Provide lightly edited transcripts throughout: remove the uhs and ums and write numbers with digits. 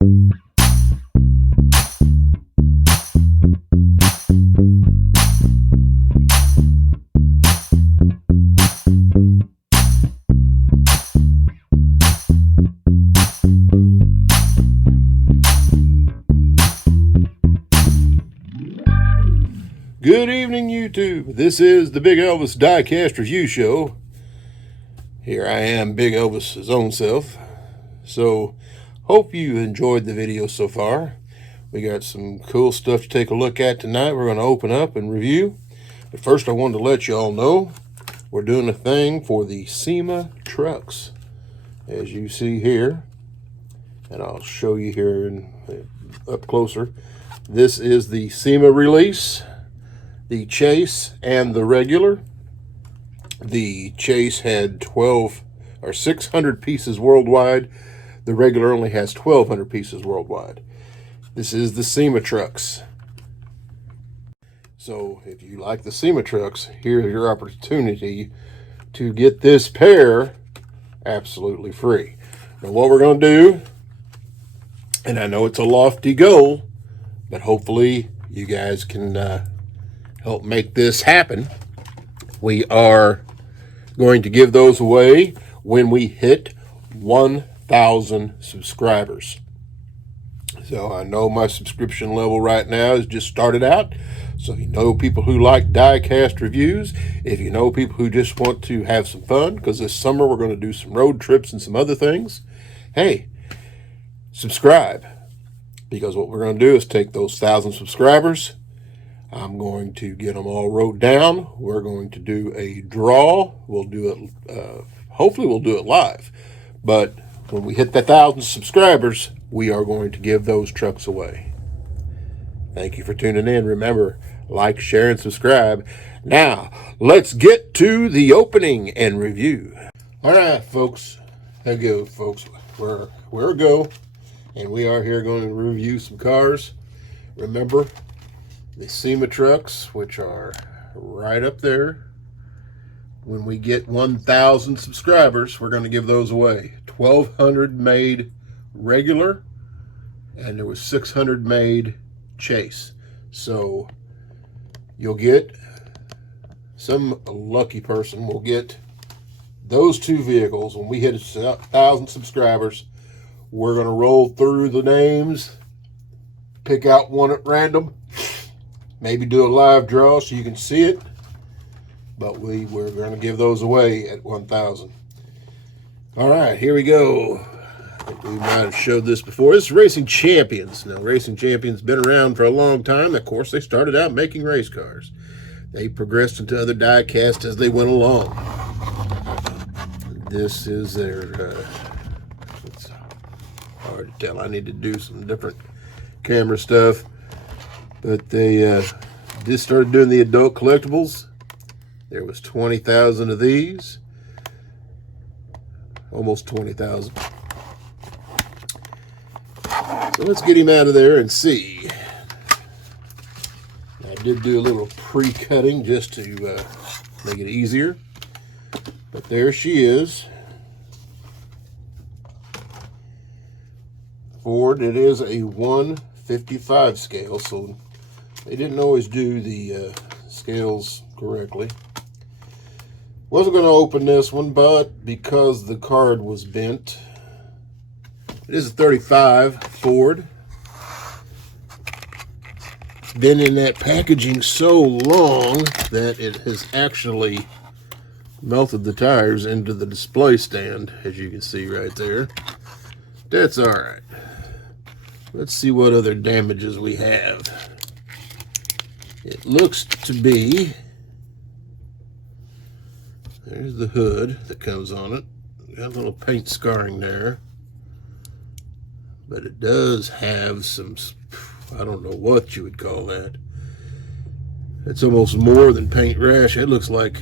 Good evening, YouTube. This is the Big Elvis Diecast Review Show. Here I am, Big Elvis's own self. So, hope you enjoyed the video so far. We got some cool stuff to take a look at tonight. We're going to open up and review. But first, I wanted to let you all know we're doing a thing for the Sema trucks. As you see here, and I'll show you here up closer. This is the Sema release. The Chase and the regular. The Chase had 600 pieces worldwide. The regular only has 1,200 pieces worldwide. This is the Sema trucks. So if you like the Sema trucks, here's your opportunity to get this pair absolutely free. Now what we're going to do, and I know it's a lofty goal, but hopefully you guys can help make this happen. We are going to give those away when we hit 1,000 subscribers. So I know my subscription level right now has just started out. So if you know people who like diecast reviews, if you know people who just want to have some fun, because this summer we're going to do some road trips and some other things, hey, subscribe. Because what we're going to do is take those 1,000 subscribers, I'm going to get them all wrote down. We're going to do a draw. We'll do it, hopefully we'll do it live. But when we hit the 1,000 subscribers, we are going to give those trucks away. Thank you for tuning in. Remember, like, share, and subscribe. Now, let's get to the opening and review. All right, folks. There you go, folks. We're a go. And we are here going to review some cars. Remember, the Sema trucks, which are right up there. When we get 1,000 subscribers, we're going to give those away. 1,200 made regular, and there was 600 made Chase. So you'll get, some lucky person will get those two vehicles. When we hit 1,000 subscribers, we're going to roll through the names, pick out one at random, maybe do a live draw so you can see it, but we're going to give those away at 1,000. All right, here we go. I think we might have showed this before. This is Racing Champions. Now, Racing Champions been around for a long time. Of course, they started out making race cars. They progressed into other die-casts as they went along. This is their, it's hard to tell. I need to do some different camera stuff. But they just started doing the adult collectibles. There was 20,000 of these. Almost 20,000. So let's get him out of there and see. I did do a little pre-cutting just to make it easier. But there she is. Ford, it is a 1/55 scale, so they didn't always do the scales correctly. Wasn't going to open this one, but because the card was bent, it is a 35 Ford. It's been in that packaging so long that it has actually melted the tires into the display stand, as you can see right there. That's all right. Let's see what other damages we have. It looks to be, there's the hood that comes on it. Got a little paint scarring there. But it does have some, I don't know what you would call that. It's almost more than paint rash. It looks like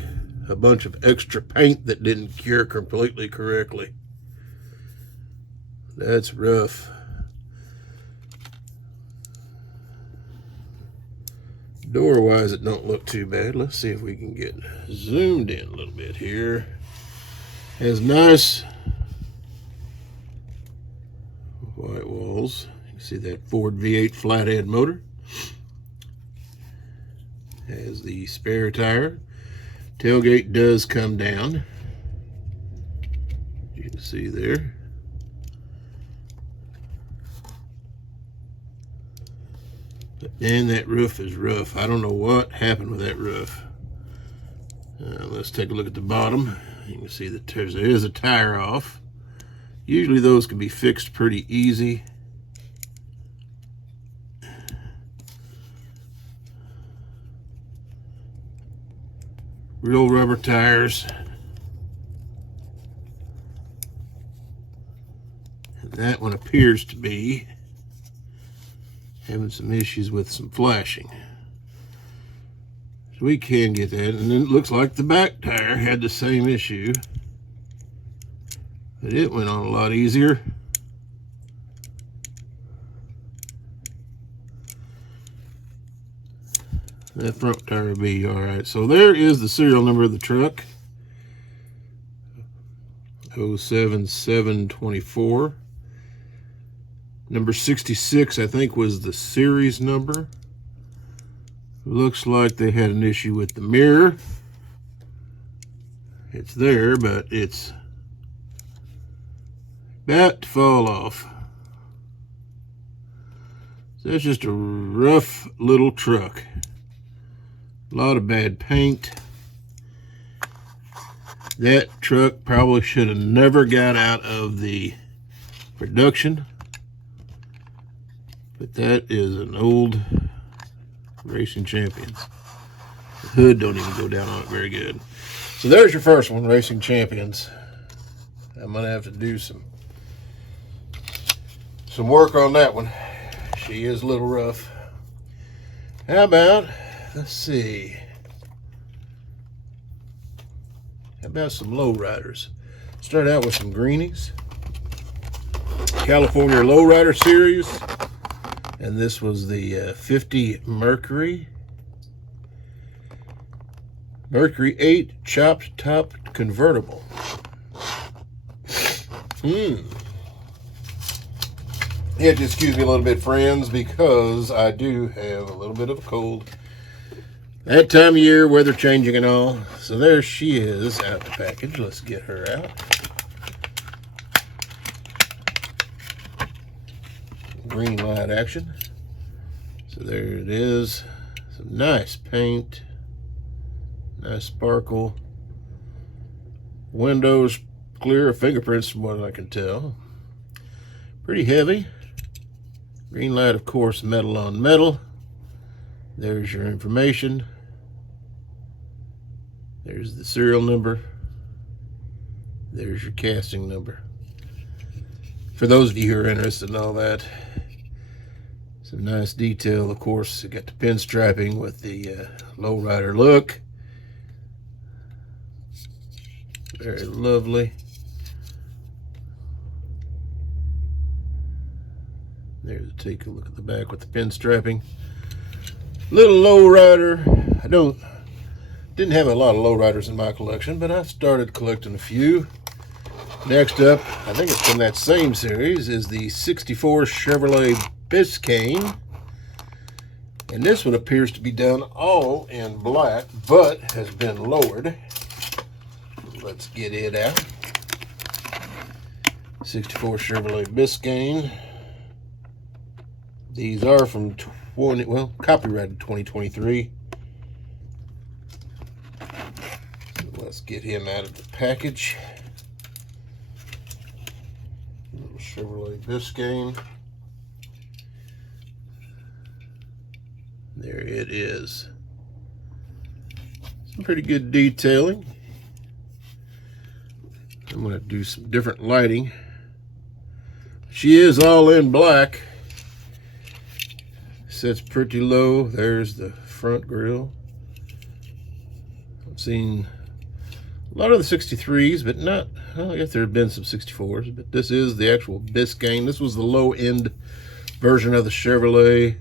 a bunch of extra paint that didn't cure completely correctly. That's rough. Door-wise, it don't look too bad. Let's see if we can get zoomed in a little bit here. Has nice white sidewalls. You can see that Ford V8 flathead motor. Has the spare tire. Tailgate does come down. You can see there. But man, that roof is rough. I don't know what happened with that roof. Let's take a look at the bottom. You can see that there is a tire off. Usually those can be fixed pretty easy. Real rubber tires. And that one appears to be having some issues with some flashing. So we can get that. And then it looks like the back tire had the same issue. But it went on a lot easier. That front tire will be all right. So there is the serial number of the truck. 07724. Number 66, I think, was the series number. Looks like they had an issue with the mirror. It's there, but it's about to fall off. So that's just a rough little truck. A lot of bad paint. That truck probably should have never got out of the production. But that is an old Racing Champions. The hood don't even go down on it very good. So there's your first one, Racing Champions. I'm gonna have to do some work on that one. She is a little rough. How about, let's see, how about some lowriders? Start out with some greenies. California Lowrider series. And this was the 50 Mercury 8 chopped top convertible. You have to excuse me a little bit, friends, because I do have a little bit of a cold. That time of year, weather changing and all. So there she is out the package. Let's get her out. GreenLight action. So there it is. Some nice paint. Nice sparkle. Windows clear of fingerprints from what I can tell. Pretty heavy. GreenLight, of course, metal on metal. There's your information. There's the serial number. There's your casting number. For those of you who are interested in all that, some nice detail, of course. You got the pinstriping with the lowrider look. Very lovely. There's a take a look at the back with the pinstriping. Little lowrider. Didn't have a lot of lowriders in my collection, but I started collecting a few. Next up, I think it's from that same series, is the 64 Chevrolet Biscayne. And this one appears to be done all in black, but has been lowered. Let's get it out. 64 Chevrolet Biscayne. These are from copyrighted 2023. Let's get him out of the package. Little Chevrolet Biscayne. There it is. Some pretty good detailing. I'm going to do some different lighting. She is all in black. Sits pretty low. There's the front grille. I've seen a lot of the 63s, but not, well, I guess there have been some 64s, but this is the actual Biscayne. This was the low-end version of the Chevrolet.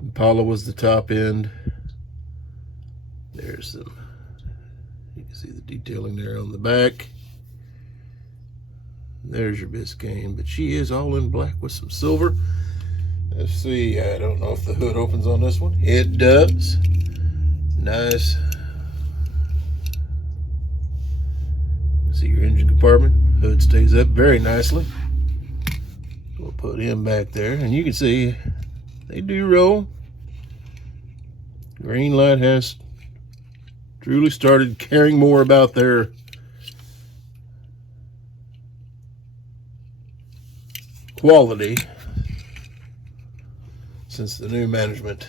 Impala was the top end. There's some, you can see the detailing there on the back. There's your Biscayne, but she is all in black with some silver. Let's see, I don't know if the hood opens on this one. It does. Nice. See your engine compartment. Hood stays up very nicely. We'll put him back there, and you can see they do roll. GreenLight has truly started caring more about their quality since the new management,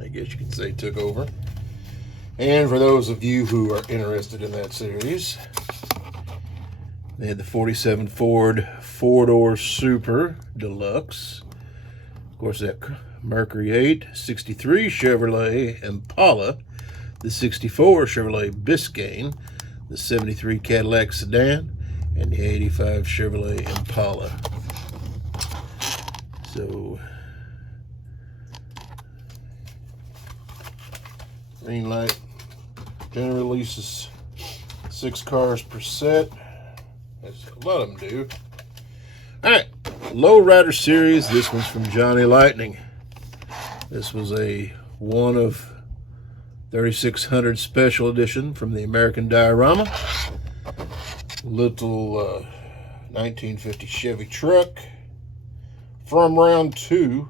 I guess you could say, took over. And for those of you who are interested in that series, they had the 47 Ford 4-door Super Deluxe. Of course, that Mercury 8, 63 Chevrolet Impala, the 64 Chevrolet Biscayne, the 73 Cadillac Sedan, and the 85 Chevrolet Impala. So, GreenLight generally releases 6 cars per set. As a lot of them do. Alright, Lowrider series. This one's from Johnny Lightning. This was a one of 3600 special edition from the American Diorama. Little 1950 Chevy truck from round 2.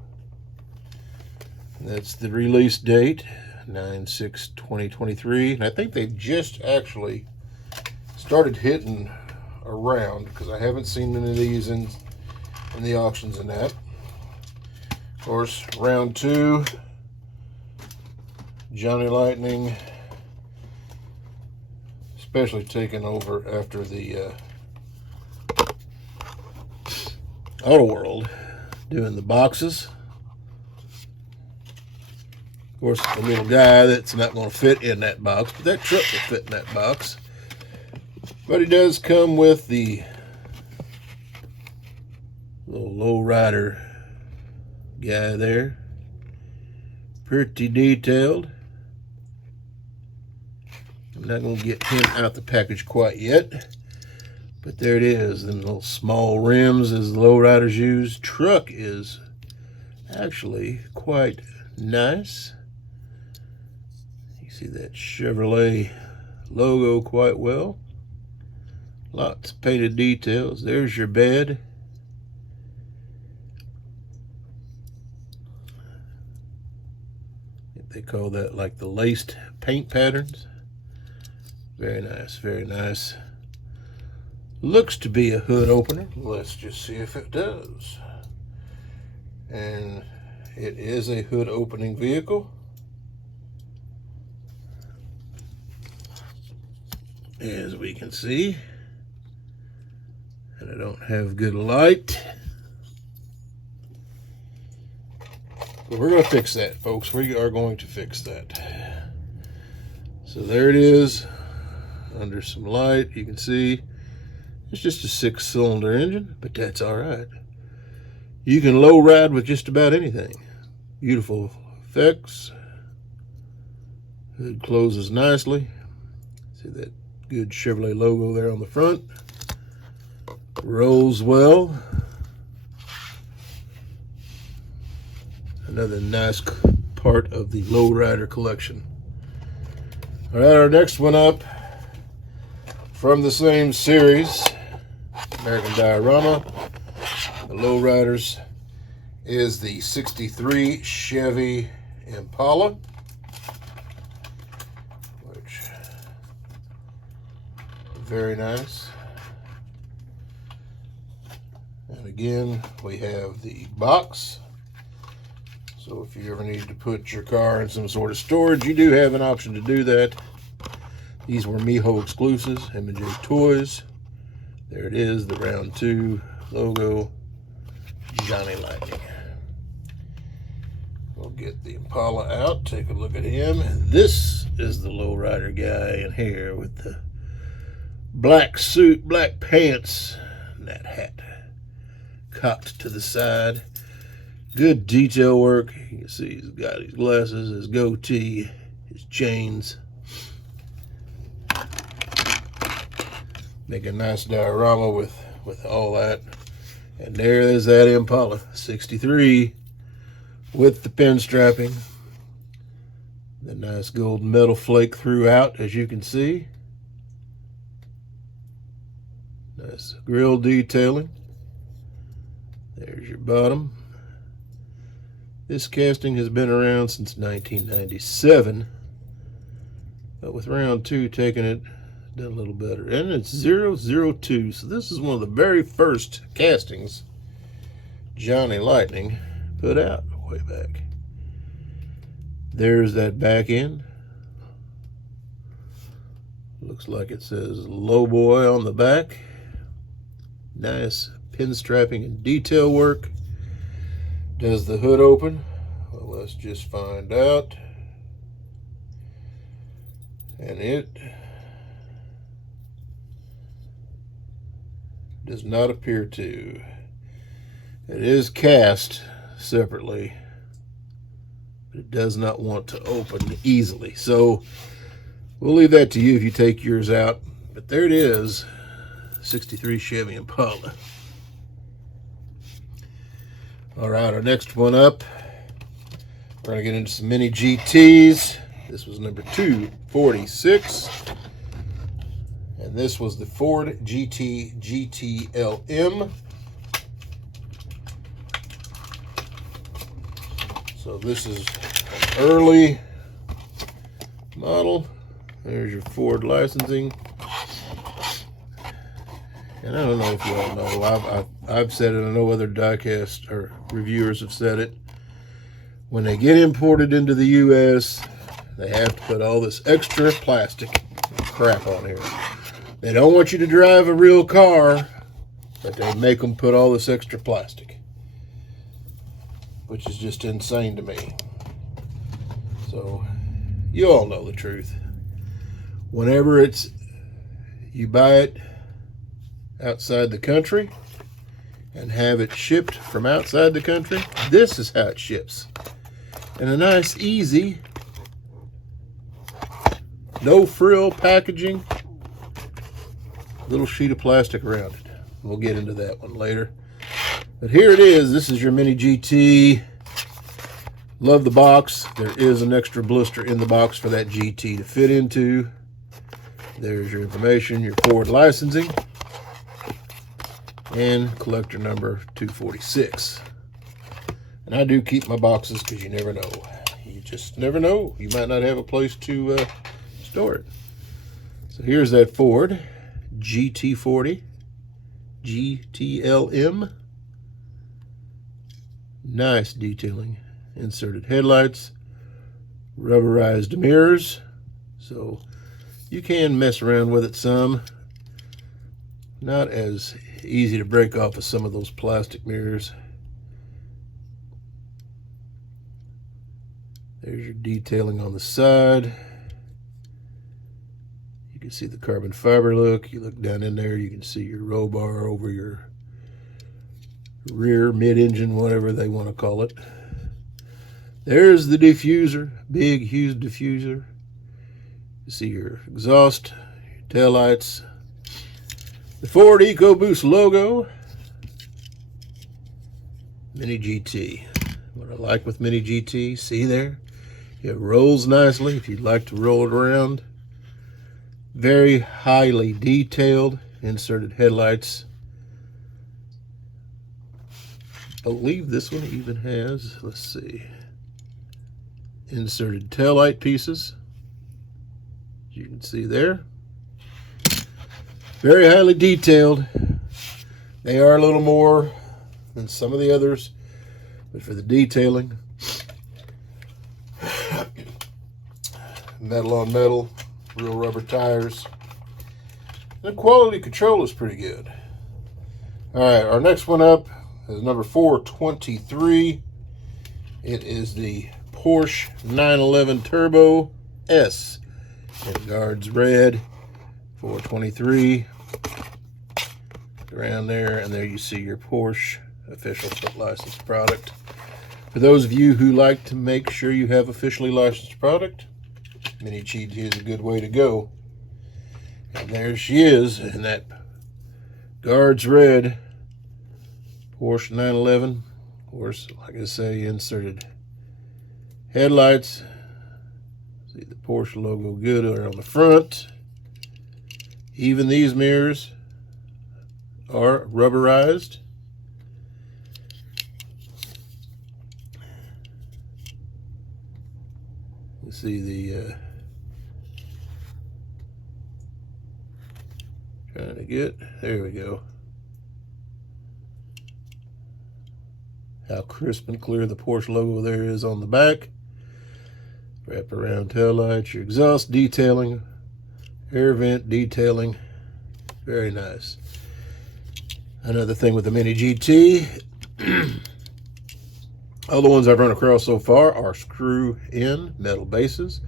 That's the release date, 9/6/2023. And I think they just actually started hitting around, because I haven't seen any of these in the auctions and that. Of course, round 2, Johnny Lightning, especially taking over after the Auto World, doing the boxes. Of course, a little guy that's not going to fit in that box, but that truck will fit in that box. But he does come with the little lowrider guy there. Pretty detailed. I'm not going to get him out the package quite yet. But there it is. Them little small rims as the lowriders use. Truck is actually quite nice. You see that Chevrolet logo quite well. Lots of painted details. There's your bed. They call that like the laced paint patterns. Very nice, very nice. Looks to be a hood opener. Let's just see if it does. And it is a hood opening vehicle. As we can see. And I don't have good light. But we're going to fix that, folks. We are going to fix that. So there it is. Under some light, you can see it's just a 6-cylinder engine, but that's all right. You can low ride with just about anything. Beautiful effects. Hood closes nicely. See that good Chevrolet logo there on the front. Rolls well. Another nice part of the lowrider collection. All right, our next one up from the same series, American Diorama, the lowriders, is the 63 Chevy Impala, which very nice. And again, we have the box. So if you ever need to put your car in some sort of storage, you do have an option to do that. These were Miho exclusives, M&J Toys. There it is, the round 2 logo, Johnny Lightning. We'll get the Impala out, take a look at him. This is the lowrider guy in here with the black suit, black pants, and that hat cocked to the side. Good detail work. You can see he's got his glasses, his goatee, his chains. Make a nice diorama with with all that. And there is that Impala 63 with the pin strapping. The nice gold metal flake throughout, as you can see. Nice grill detailing. There's your bottom. This casting has been around since 1997, but with round 2 taking it, done a little better. And it's 002, so this is one of the very first castings Johnny Lightning put out way back. There's that back end. Looks like it says Lowboy on the back. Nice pin strapping and detail work. Does the hood open? Well, let's just find out. And it does not appear to. It is cast separately, but it does not want to open easily. So we'll leave that to you if you take yours out. But there it is, 63 Chevy Impala. All right, our next one up, we're going to get into some mini GTs. This was number 246. And this was the Ford GT GTLM. So this is an early model. There's your Ford licensing. And I don't know if you all know, I've said it, I know other diecast or reviewers have said it. When they get imported into the U.S., they have to put all this extra plastic crap on here. They don't want you to drive a real car, but they make them put all this extra plastic, which is just insane to me. So you all know the truth. Whenever you buy it outside the country and have it shipped from outside the country, this is how it ships. And a nice, easy, no frill packaging, little sheet of plastic around it. We'll get into that one later. But here it is. This is your mini GT. Love the box. There is an extra blister in the box for that GT to fit into. There's your information, your Ford licensing, and collector number 246. And I do keep my boxes because you never know. You just never know. You might not have a place to store it. So here's that Ford GT40 GTLM. Nice detailing. Inserted headlights, rubberized mirrors, so you can mess around with it some. Not as easy to break off as some of those plastic mirrors. There's your detailing on the side. You can see the carbon fiber look. You look down in there, you can see your roll bar over your rear mid-engine, whatever they want to call it. There's the diffuser, big, huge diffuser. You see your exhaust, your taillights, the Ford EcoBoost logo, Mini GT. What I like with Mini GT, see there? It rolls nicely if you'd like to roll it around. Very highly detailed, inserted headlights. I believe this one even has, let's see, inserted taillight pieces, as you can see there. Very highly detailed. They are a little more than some of the others, but for the detailing, metal on metal, real rubber tires. The quality control is pretty good. All right, our next one up is number 423. It is the Porsche 911 Turbo S. It guards red, 423. Around there, and there you see your Porsche official foot licensed product. For those of you who like to make sure you have officially licensed product, Mini GT is a good way to go. And there she is in that Guards red. Porsche 911. Of course, like I say, inserted headlights. See the Porsche logo good on the front. Even these mirrors are rubberized. You see the trying to get, there we go. How crisp and clear the Porsche logo there is on the back. Wrap around tail lights, your exhaust detailing, air vent detailing. Very nice. Another thing with the Mini GT, all the ones I've run across so far are screw-in metal bases.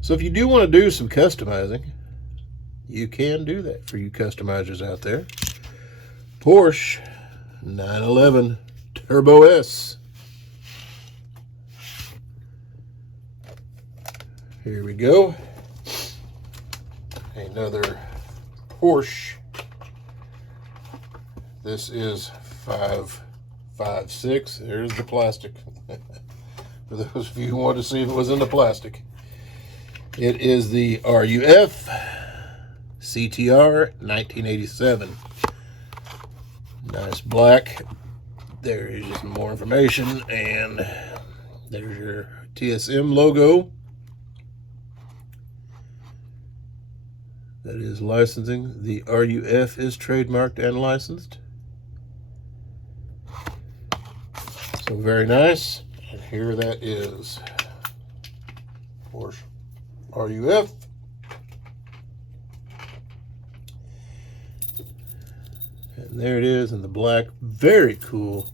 So if you do want to do some customizing, you can do that for you customizers out there. Porsche 911 Turbo S. Here we go. Another Porsche. This is 556. There's the plastic. For those of you who want to see if it was in the plastic. It is the RUF CTR 1987. Nice black. There is just more information, and there's your TSM logo. That is licensing. The RUF is trademarked and licensed. So very nice. And here that is Porsche RUF. And there it is in the black. Very cool.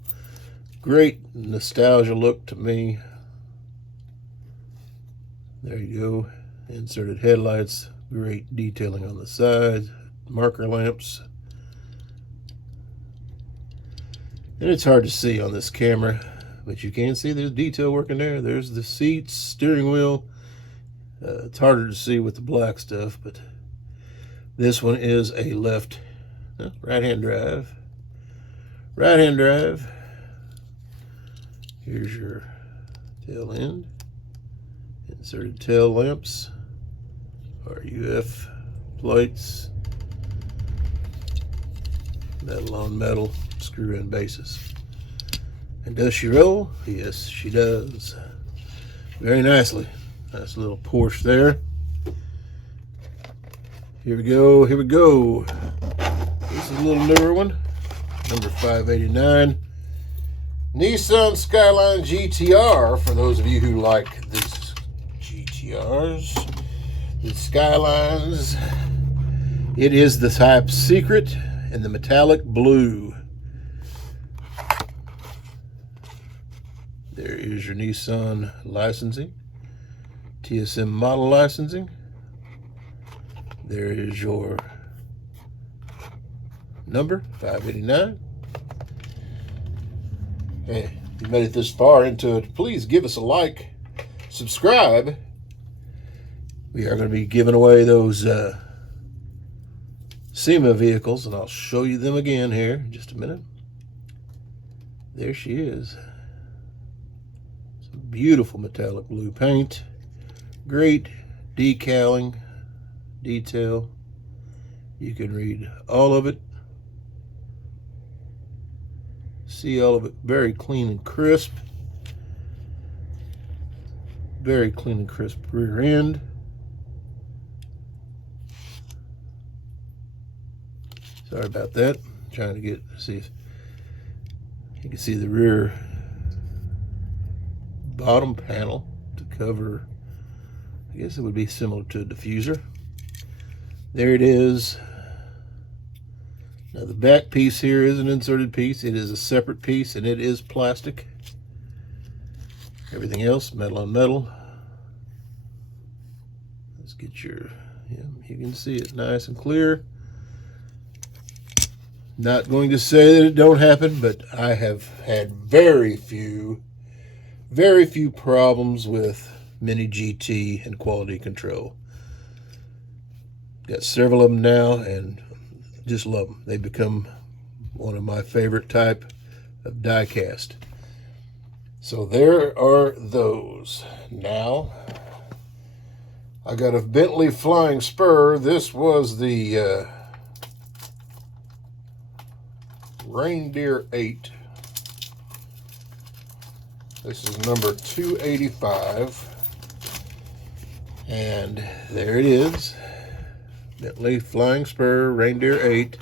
Great nostalgia look to me. There you go. Inserted headlights. Great detailing on the sides. Marker lamps. And it's hard to see on this camera, but you can see there's detail working there. There's the seats, steering wheel. It's harder to see with the black stuff, but this one is a right-hand drive. Right-hand drive. Here's your tail end. Inserted tail lamps. RUF plates. Metal on metal. Screw-in bases. And does she roll? Yes, she does. Very nicely. Nice little Porsche there. Here we go. Here we go. This is a little newer one. Number 589. Nissan Skyline GTR. For those of you who like these GTRs, the Skylines. It is the Type Secret in the metallic blue. There is your Nissan licensing, TSM model licensing. There is your number, 589. Hey, if you made it this far into it, please give us a like, subscribe. We are going to be giving away those Sema vehicles, and I'll show you them again here in just a minute. There she is. Some beautiful metallic blue paint. Great decaling detail. You can read all of it. See all of it. Very clean and crisp. Very clean and crisp rear end. Sorry about that. I'm trying to see if you can see the rear bottom panel to cover. I guess it would be similar to a diffuser. There it is. Now the back piece here is an inserted piece. It is a separate piece, and it is plastic. Everything else, metal on metal. Let's get your, yeah, you can see it nice and clear. Not going to say that it don't happen, but I have had very few problems with Mini GT and quality control. Got several of them now, and Just love them. They become one of my favorite type of die cast. So there are those. Now, I got a Bentley Flying Spur. This was the Reindeer 8. This is number 285. And there it is. Bentley Flying Spur Reindeer 8.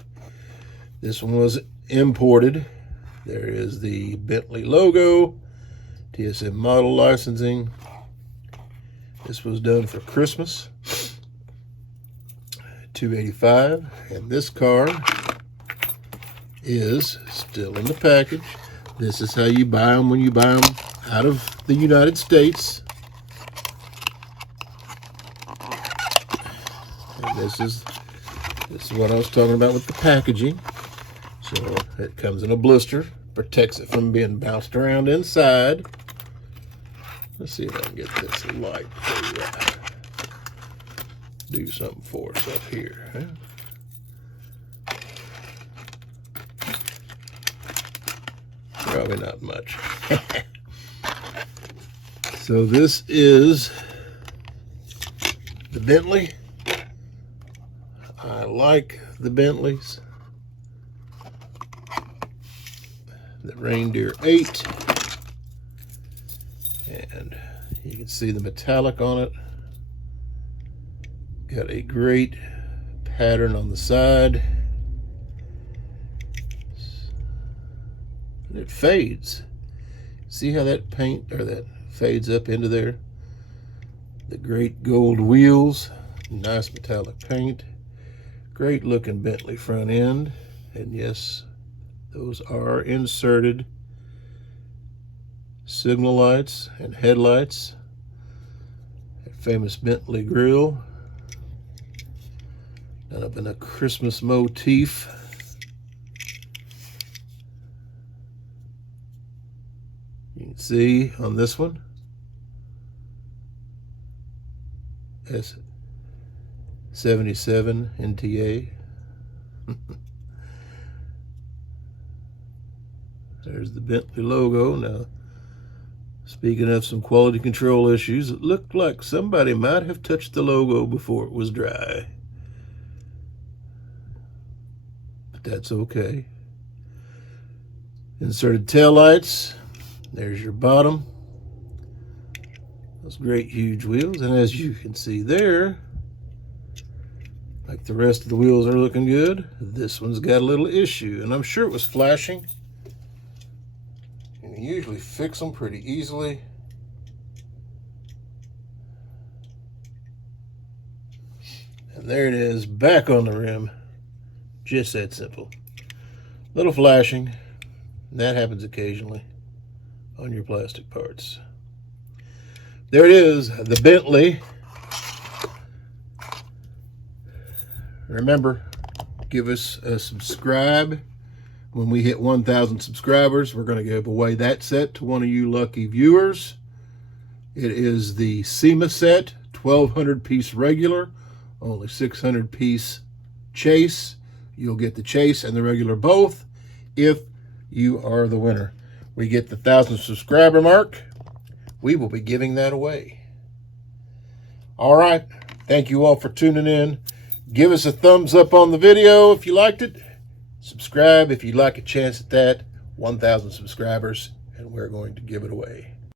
This one was imported. There is the Bentley logo, TSM model licensing. This was done for Christmas. $285. And this car is still in the package. This is how you buy them when you buy them out of the United States. And this is what I was talking about with the packaging. So it comes in a blister, protects it from being bounced around inside. Let's see if I can get this light to do something for us up here. Huh? Probably not much. So this is the Bentley. I like the Bentleys. The Reindeer 8. And you can see the metallic on it. Got a great pattern on the side. And it fades. See how that paint, or that fades up into there? The great gold wheels. Nice metallic paint. Great looking Bentley front end. And yes, those are inserted signal lights and headlights. A famous Bentley grille. Done up in a Christmas motif. You can see on this one, S 77 NTA. There's the Bentley logo. Now, speaking of some quality control issues, it looked like somebody might have touched the logo before it was dry. But that's okay. Inserted taillights. There's your bottom. Those great huge wheels. And as you can see there, like the rest of the wheels are looking good, this one's got a little issue. And I'm sure it was flashing. You usually fix them pretty easily. And there it is, back on the rim. Just that simple. Little flashing. And that happens occasionally on your plastic parts. There it is, the Bentley. Remember, give us a subscribe. When we hit 1,000 subscribers, we're going to give away that set to one of you lucky viewers. It is the Sema set, 1,200 piece regular, only 600 piece chase. You'll get the chase and the regular both if you are the winner. We get the 1,000 subscriber mark, we will be giving that away. All right, thank you all for tuning in. Give us a thumbs up on the video if you liked it. Subscribe if you'd like a chance at that. 1,000 subscribers, and we're going to give it away.